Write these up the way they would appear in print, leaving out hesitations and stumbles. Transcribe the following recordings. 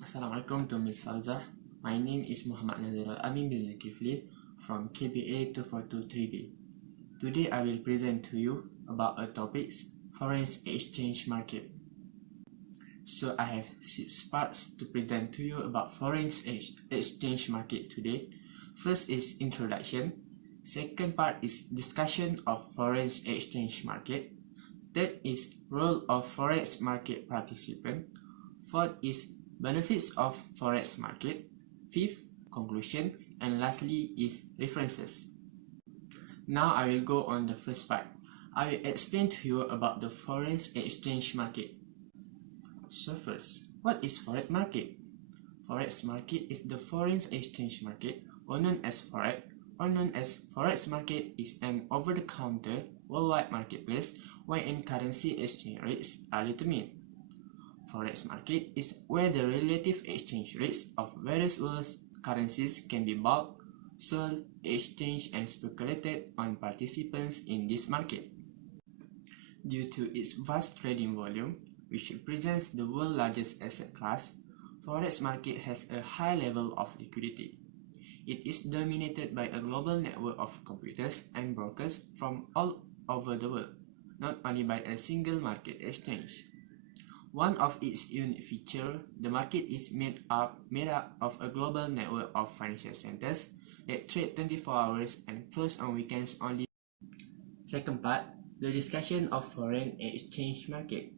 Assalamualaikum to Ms. Fauza. My name is Muhammad Nazirul Amin bin Zulkifli from KBA 2423B. Today I will present to you about a topic, foreign exchange market. So I have 6 parts to present to you about foreign exchange market today. First is introduction. Second part is discussion of foreign exchange market. Third is role of Forex market participant. Fourth is benefits of Forex market. Fifth, conclusion. And lastly is references. Now I will go on the first part. I will explain to you about the foreign exchange market. So first, what is Forex market? Forex market is the foreign exchange market, or known as Forex, Forex market is an over-the-counter worldwide marketplace wherein currency exchange rates are determined. Forex market is where the relative exchange rates of various world currencies can be bought, sold, exchanged, and speculated on participants in this market. Due to its vast trading volume, which represents the world's largest asset class, Forex market has a high level of liquidity. It is dominated by a global network of computers and brokers from all over the world, not only by a single market exchange. One of its unique features, the market is made up of a global network of financial centers that trade 24 hours and close on weekends only. Second part, the discussion of foreign exchange market.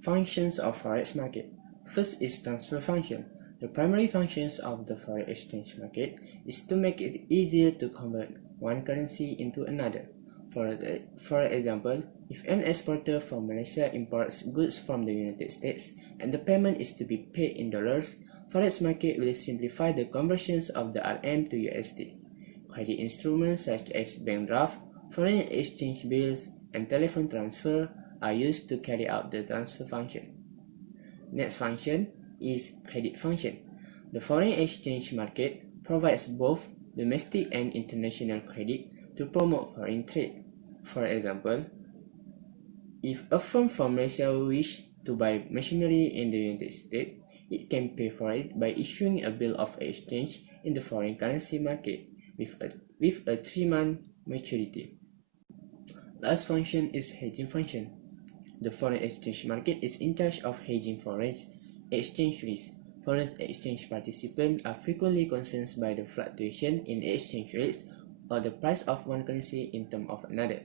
Functions of Forex market. First is transfer function. The primary functions of the foreign exchange market is to make it easier to convert one currency into another. For example, if an exporter from Malaysia imports goods from the United States and the payment is to be paid in dollars, Forex market will simplify the conversions of the RM to USD. Credit instruments such as bank draft, foreign exchange bills, and telephone transfer are used to carry out the transfer function. Next function is credit function. The foreign exchange market provides both domestic and international credit to promote foreign trade. For example, if a firm from Malaysia wishes to buy machinery in the United States, it can pay for it by issuing a bill of exchange in the foreign currency market with a 3-month maturity. Last function is hedging function. The foreign exchange market is in charge of hedging foreign exchange risk. Foreign exchange participants are frequently concerned by the fluctuation in exchange rates or the price of one currency in terms of another.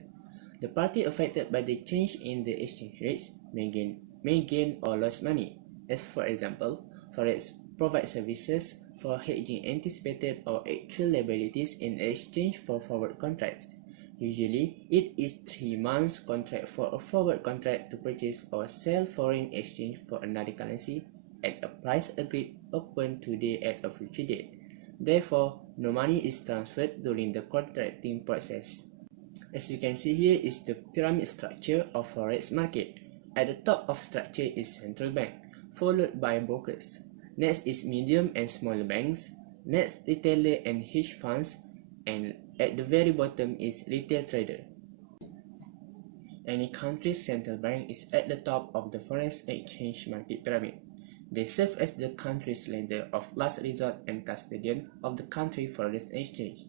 The party affected by the change in the exchange rates may gain or lose money. As for example, Forex provides services for hedging anticipated or actual liabilities in exchange for forward contracts. Usually, it is 3 months contract for a forward contract to purchase or sell foreign exchange for another currency at a price agreed upon today at a future date. Therefore, no money is transferred during the contracting process. As you can see here is the pyramid structure of Forex market. At the top of structure is central bank, followed by brokers. Next is medium and small banks. Next, retailer and hedge funds, and at the very bottom is retail trader. Any country's central bank is at the top of the foreign exchange market pyramid. They serve as the country's lender of last resort and custodian of the country foreign exchange.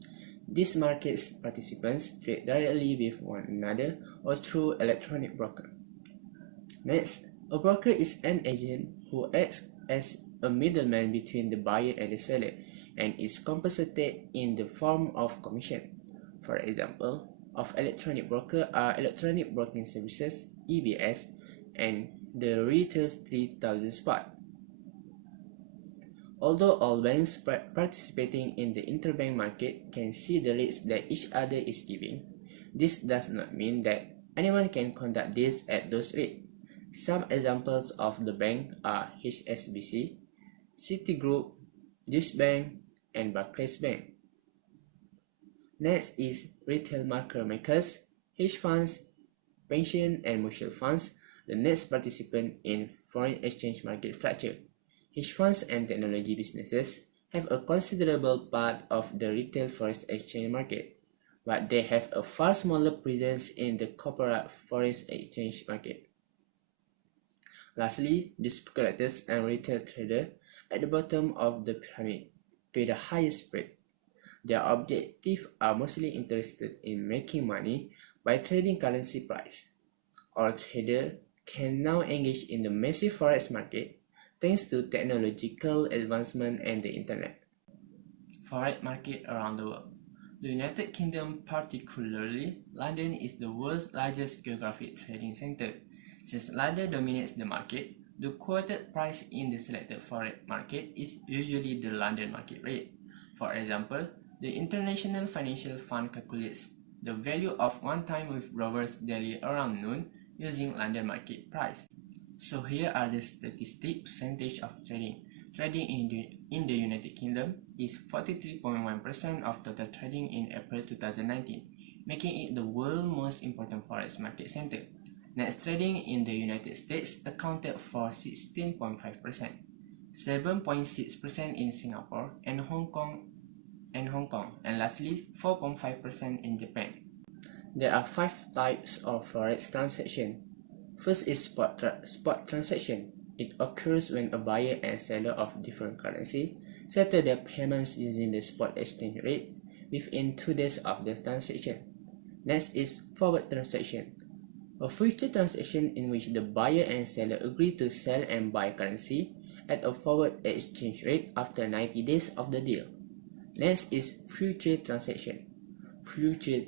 These markets participants trade directly with one another or through electronic broker. Next, a broker is an agent who acts as a middleman between the buyer and the seller and is compensated in the form of commission. For example, of electronic broker are electronic broking services (EBS) and the retail 3000 spot. Although all banks participating in the interbank market can see the rates that each other is giving, this does not mean that anyone can conduct this at those rates. Some examples of the bank are HSBC, Citigroup, Deutsche Bank, and Barclays Bank. Next is retail market makers, hedge funds, pension and mutual funds, the next participant in foreign exchange market structure. Hedge funds and technology businesses have a considerable part of the retail foreign exchange market, but they have a far smaller presence in the corporate foreign exchange market. Lastly, the speculators and retail traders at the bottom of the pyramid pay the highest spread. Their objectives are mostly interested in making money by trading currency price. All traders can now engage in the massive forex market thanks to technological advancement and the internet. Forex market around the world. The United Kingdom, particularly London, is the world's largest geographic trading center. Since London dominates the market, the quoted price in the selected forex market is usually the London market rate. For example, the International Financial Fund calculates the value of one-time withdrawals daily around noon using London market price. So here are the statistic percentage of trading. Trading in the United Kingdom is 43.1% of total trading in April 2019, making it the world's most important forex market center. Next, trading in the United States accounted for 16.5%, 7.6% in Singapore and Hong Kong, and lastly 4.5% in Japan. There are 5 types of forex transaction. First is spot transaction. It occurs when a buyer and seller of different currency settle their payments using the spot exchange rate within 2 days of the transaction. Next is forward transaction, a future transaction in which the buyer and seller agree to sell and buy currency at a forward exchange rate after 90 days of the deal. Next is future transaction. Future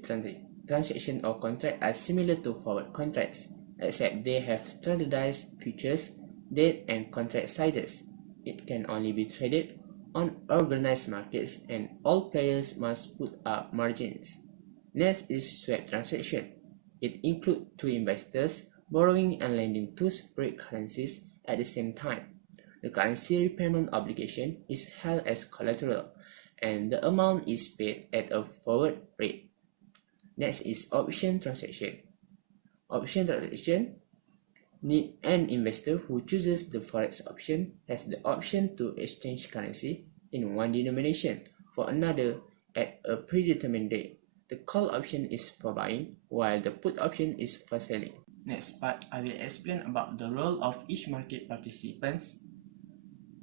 transaction or contract are similar to forward contracts, except they have standardized features, date, and contract sizes. It can only be traded on organized markets and all players must put up margins. Next is swap transaction. It includes two investors borrowing and lending two separate currencies at the same time. The currency repayment obligation is held as collateral and the amount is paid at a forward rate. Next is option transaction. Option transaction, an investor who chooses the forex option has the option to exchange currency in one denomination for another at a predetermined date. The call option is for buying, while the put option is for selling. Next part, I will explain about the role of each market participants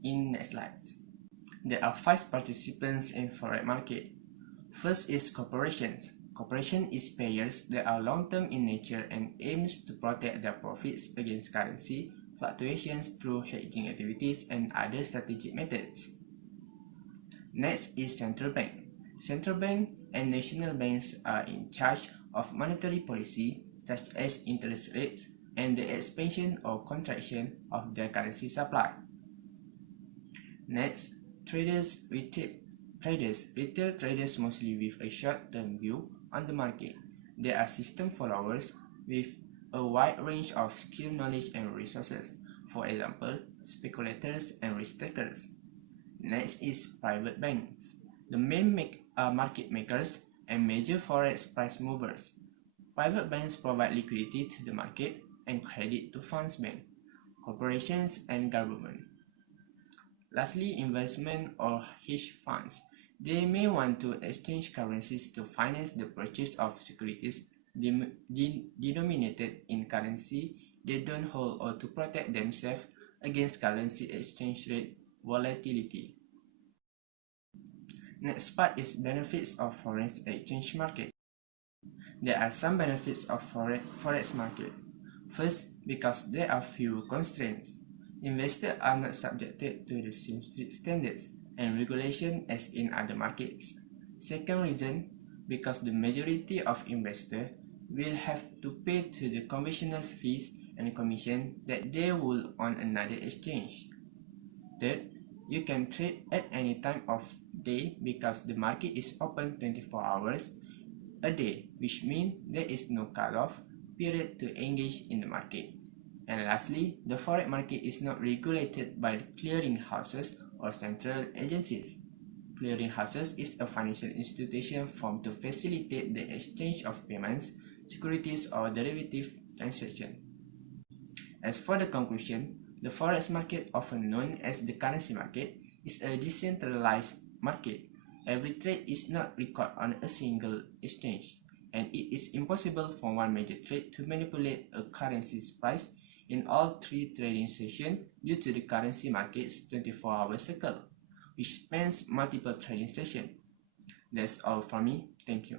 in next slides. There are 5 participants in forex market. First is corporations. Corporation is players that are long-term in nature and aims to protect their profits against currency fluctuations through hedging activities and other strategic methods. Next is central bank. Central bank and national banks are in charge of monetary policy such as interest rates and the expansion or contraction of their currency supply. Next, retail traders mostly with a short-term view on the market. They are system followers with a wide range of skill, knowledge, and resources. For example, speculators and risk takers. Next is private banks, the main market makers and major forex price movers. Private banks provide liquidity to the market and credit to funds banks, corporations, and government. Lastly, investment or hedge funds. They may want to exchange currencies to finance the purchase of securities denominated in currency they don't hold or to protect themselves against currency exchange rate volatility. Next part is benefits of foreign exchange market. There are some benefits of forex market. First, because there are few constraints. Investors are not subjected to the same strict standards and regulation as in other markets. Second reason, because the majority of investors will have to pay to the conventional fees and commission that they would on another exchange. Third, you can trade at any time of day because the market is open 24 hours a day, which means there is no cut-off period to engage in the market. And lastly, the forex market is not regulated by clearing houses or central agencies. Clearing houses is a financial institution formed to facilitate the exchange of payments, securities, or derivative transactions. As for the conclusion, the forex market, often known as the currency market, is a decentralized market. Every trade is not recorded on a single exchange, and it is impossible for one major trade to manipulate a currency's price in all 3 trading sessions due to the currency market's 24-hour cycle, which spans multiple trading sessions. That's all from me. Thank you.